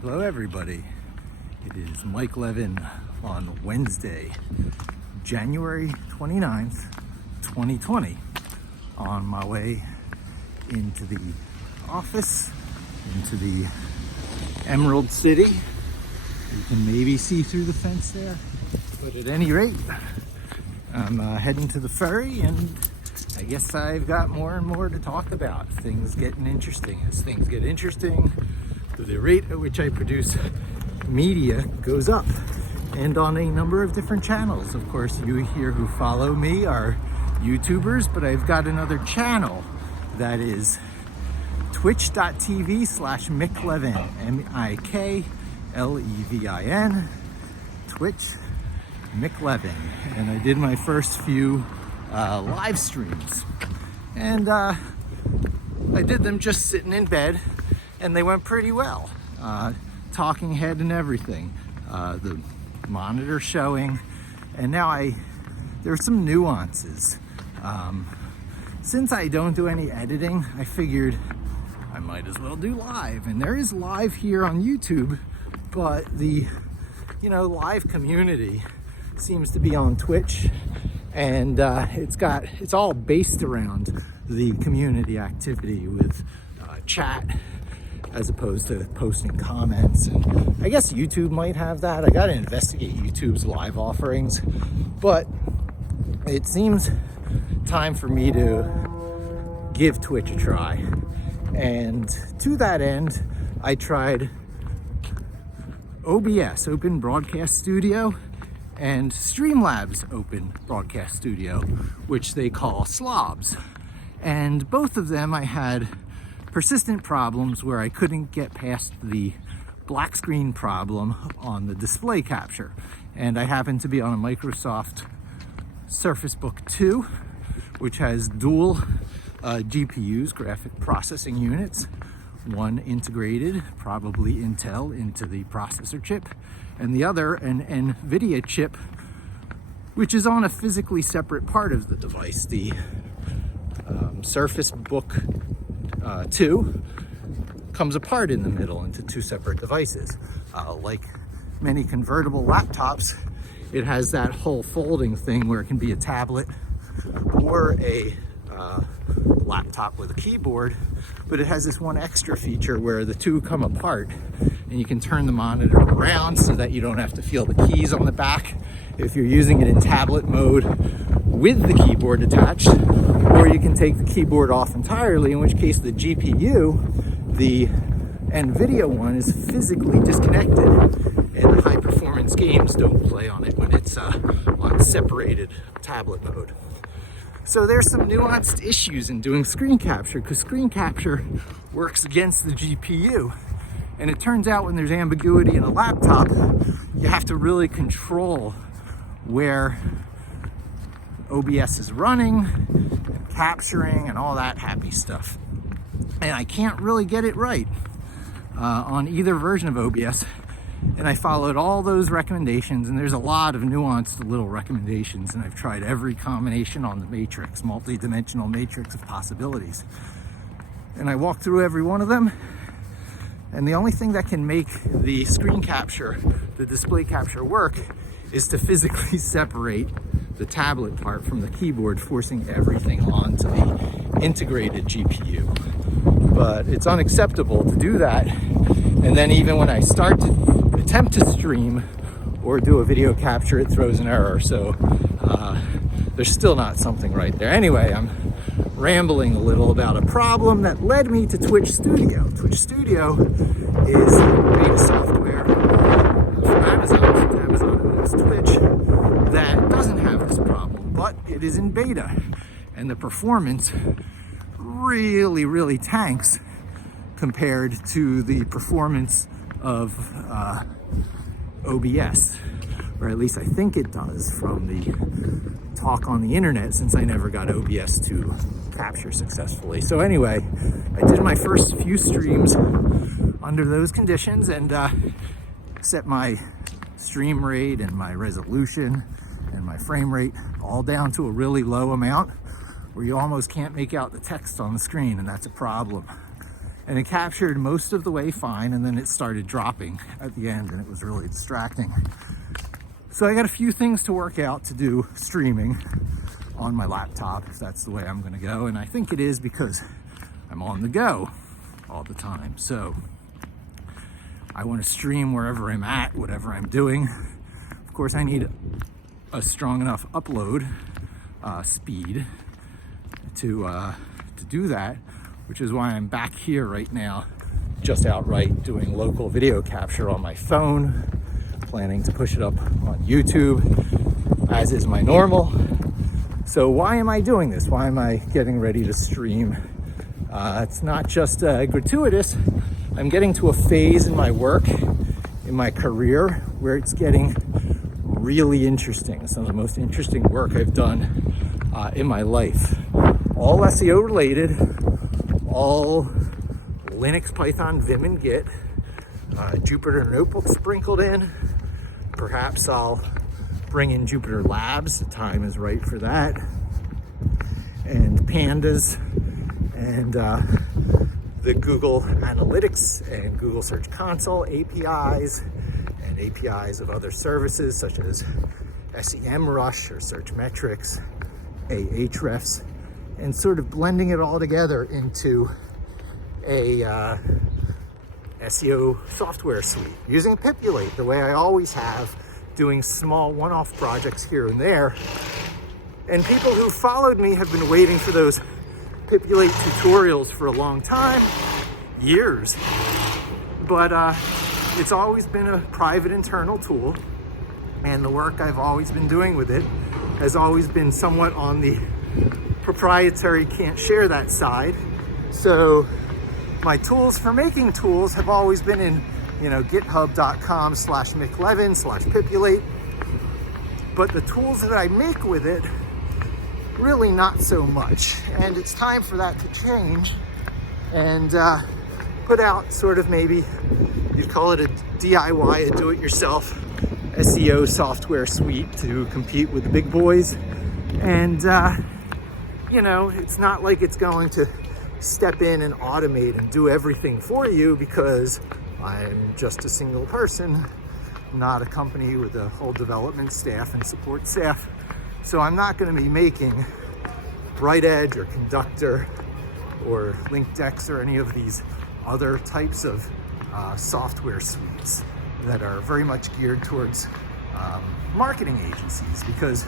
Hello everybody, it is Mike Levin on Wednesday, January 29th, 2020, on my way into the office, into the Emerald City. You can maybe see through the fence there, but at any rate, I'm heading to the ferry, and I guess I've got more and more to talk about. Things getting interesting. As things get interesting, the rate at which I produce media goes up, and on a number of different channels. Of course, you here who follow me are YouTubers, but I've got another channel that is Twitch.tv/MickLevin, MiKLevin, Twitch, Mick Levin. And I did my first few live streams, and I did them just sitting in bed, and they went pretty well. Talking head and everything, the monitor showing, and now there's some nuances. Since I don't do any editing, I figured I might as well do live, and there is live here on YouTube, but the live community seems to be on Twitch, and it's all based around the community activity with chat, as opposed to posting comments. And I guess YouTube might have that. I gotta investigate YouTube's live offerings, but it seems time for me to give Twitch a try. And to that end, I tried OBS, Open Broadcast Studio, and Streamlabs Open Broadcast Studio, which they call slobs. And both of them I had persistent problems where I couldn't get past the black screen problem on the display capture. And I happen to be on a Microsoft Surface Book 2, which has dual GPUs, graphic processing units, one integrated, probably Intel, into the processor chip, and the other an NVIDIA chip, which is on a physically separate part of the device. The Surface Book 2 comes apart in the middle into two separate devices. Like many convertible laptops, it has that whole folding thing where it can be a tablet or a laptop with a keyboard, but it has this one extra feature where the two come apart, and you can turn the monitor around so that you don't have to feel the keys on the back if you're using it in tablet mode with the keyboard attached, or you can take the keyboard off entirely, in which case the GPU, the NVIDIA one, is physically disconnected, and the high performance games don't play on it when it's on separated tablet mode. So there's some nuanced issues in doing screen capture, because screen capture works against the GPU. And it turns out when there's ambiguity in a laptop, you have to really control where OBS is running and capturing and all that happy stuff. And I can't really get it right on either version of OBS. And I followed all those recommendations, and there's a lot of nuanced little recommendations, and I've tried every combination on the matrix, multi-dimensional matrix of possibilities. And I walked through every one of them, and the only thing that can make the screen capture, the display capture, work is to physically separate the tablet part from the keyboard, forcing everything onto the integrated GPU. But it's unacceptable to do that, and then even when I start to attempt to stream or do a video capture, it throws an error. So there's still not something right there. Anyway, I'm rambling a little about a problem that led me to Twitch Studio. Twitch Studio is beta software from Amazon owns Twitch that doesn't have this problem, but it is in beta, and the performance really tanks compared to the performance of OBS, or at least I think it does from the talk on the internet, since I never got OBS to capture successfully. So anyway, I did my first few streams under those conditions, and set my stream rate and my resolution and my frame rate all down to a really low amount where you almost can't make out the text on the screen, and that's a problem. and it captured most of the way fine, and then it started dropping at the end, and it was really distracting. So I got a few things to work out to do streaming on my laptop, if that's the way I'm gonna go. And I think it is because I'm on the go all the time. So I want to stream wherever I'm at, whatever I'm doing. Of course, I need a strong enough upload speed to do that, which is why I'm back here right now, just outright doing local video capture on my phone, planning to push it up on YouTube, as is my normal. So why am I doing this? Why am I getting ready to stream? It's not just gratuitous. I'm getting to a phase in my work, in my career, where it's getting really interesting. Some of the most interesting work I've done in my life. All SEO related, all Linux, Python, Vim, and Git, Jupyter Notebook sprinkled in. Perhaps I'll bring in Jupyter Labs, the time is right for that, and Pandas, and the Google Analytics and Google Search Console APIs, and APIs of other services such as SEMrush or Searchmetrics, Ahrefs, and sort of blending it all together into a SEO software suite, using Pipulate the way I always have, doing small one-off projects here and there. And people who followed me have been waiting for those Pipulate tutorials for a long time, years. But it's always been a private internal tool, and the work I've always been doing with it has always been somewhat on the proprietary, can't share that side. So my tools for making tools have always been in, github.com/miclevin/Pipulate. But the tools that I make with it, really not so much. And it's time for that to change and put out sort of, maybe you'd call it a DIY, a do-it-yourself SEO software suite to compete with the big boys. And, it's not like it's going to step in and automate and do everything for you, because I'm just a single person, not a company with a whole development staff and support staff. So I'm not going to be making Bright Edge or Conductor or LinkDex or any of these other types of software suites that are very much geared towards marketing agencies, because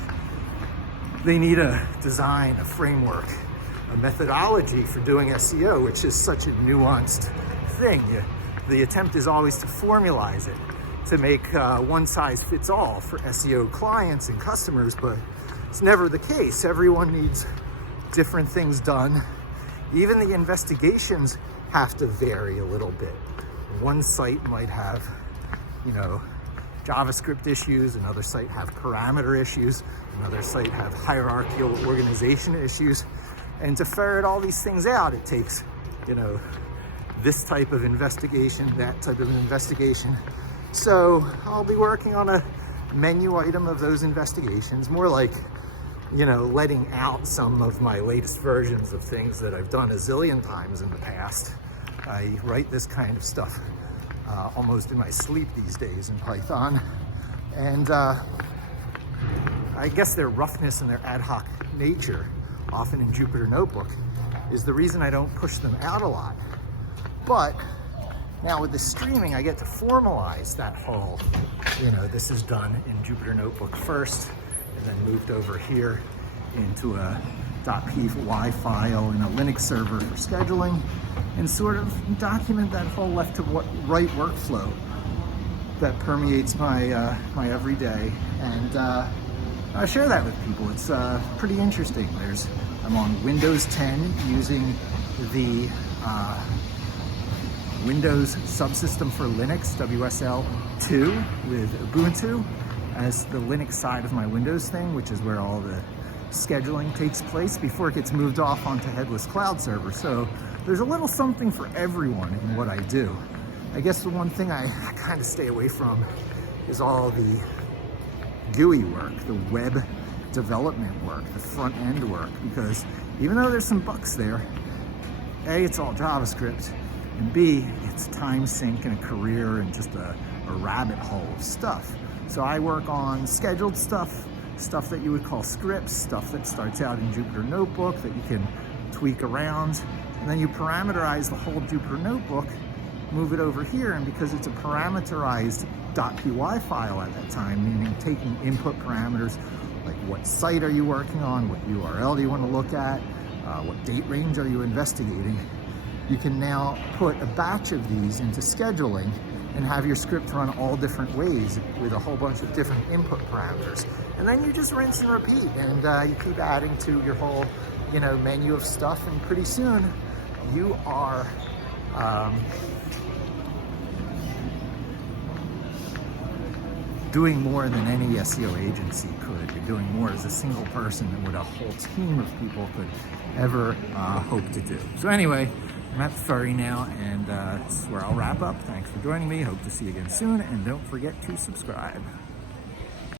they need a design, a framework, a methodology for doing SEO, which is such a nuanced thing. The attempt is always to formalize it, to make one size fits all for SEO clients and customers, but it's never the case. Everyone needs different things done. Even the investigations have to vary a little bit. One site might have, JavaScript issues, another site have parameter issues, another site have hierarchical organization issues. And to ferret all these things out, it takes, this type of investigation, that type of investigation. So I'll be working on a menu item of those investigations, more like, letting out some of my latest versions of things that I've done a zillion times in the past. I write this kind of stuff almost in my sleep these days in Python. And I guess their roughness and their ad hoc nature, often in Jupyter Notebook, is the reason I don't push them out a lot. But now with the streaming, I get to formalize that whole, this is done in Jupyter Notebook first, and then moved over here into a .py file in a Linux server for scheduling, and sort of document that whole left to right workflow that permeates my my everyday, and I share that with people. It's pretty interesting. I'm on Windows 10 using the Windows subsystem for Linux, WSL2, with Ubuntu as the Linux side of my Windows thing, which is where all the scheduling takes place before it gets moved off onto headless cloud server. So there's a little something for everyone in what I do. I guess the one thing I kind of stay away from is all the GUI work, the web development work, the front end work, because even though there's some bugs there, A, it's all JavaScript, and B, it's time sink and a career and just a rabbit hole of stuff. So I work on scheduled stuff that you would call scripts, stuff that starts out in Jupyter Notebook that you can tweak around, and then you parameterize the whole Jupyter Notebook, move it over here, and because it's a parameterized .py file at that time, meaning taking input parameters like what site are you working on, what URL do you want to look at, what date range are you investigating, you can now put a batch of these into scheduling and have your script run all different ways with a whole bunch of different input parameters. And then you just rinse and repeat, and you keep adding to your whole, menu of stuff, and pretty soon you are doing more than any SEO agency could. You're doing more as a single person than what a whole team of people could ever hope to do. So anyway, I'm at the ferry now, and this is where I'll wrap up. Thanks for joining me. Hope to see you again soon, and don't forget to subscribe.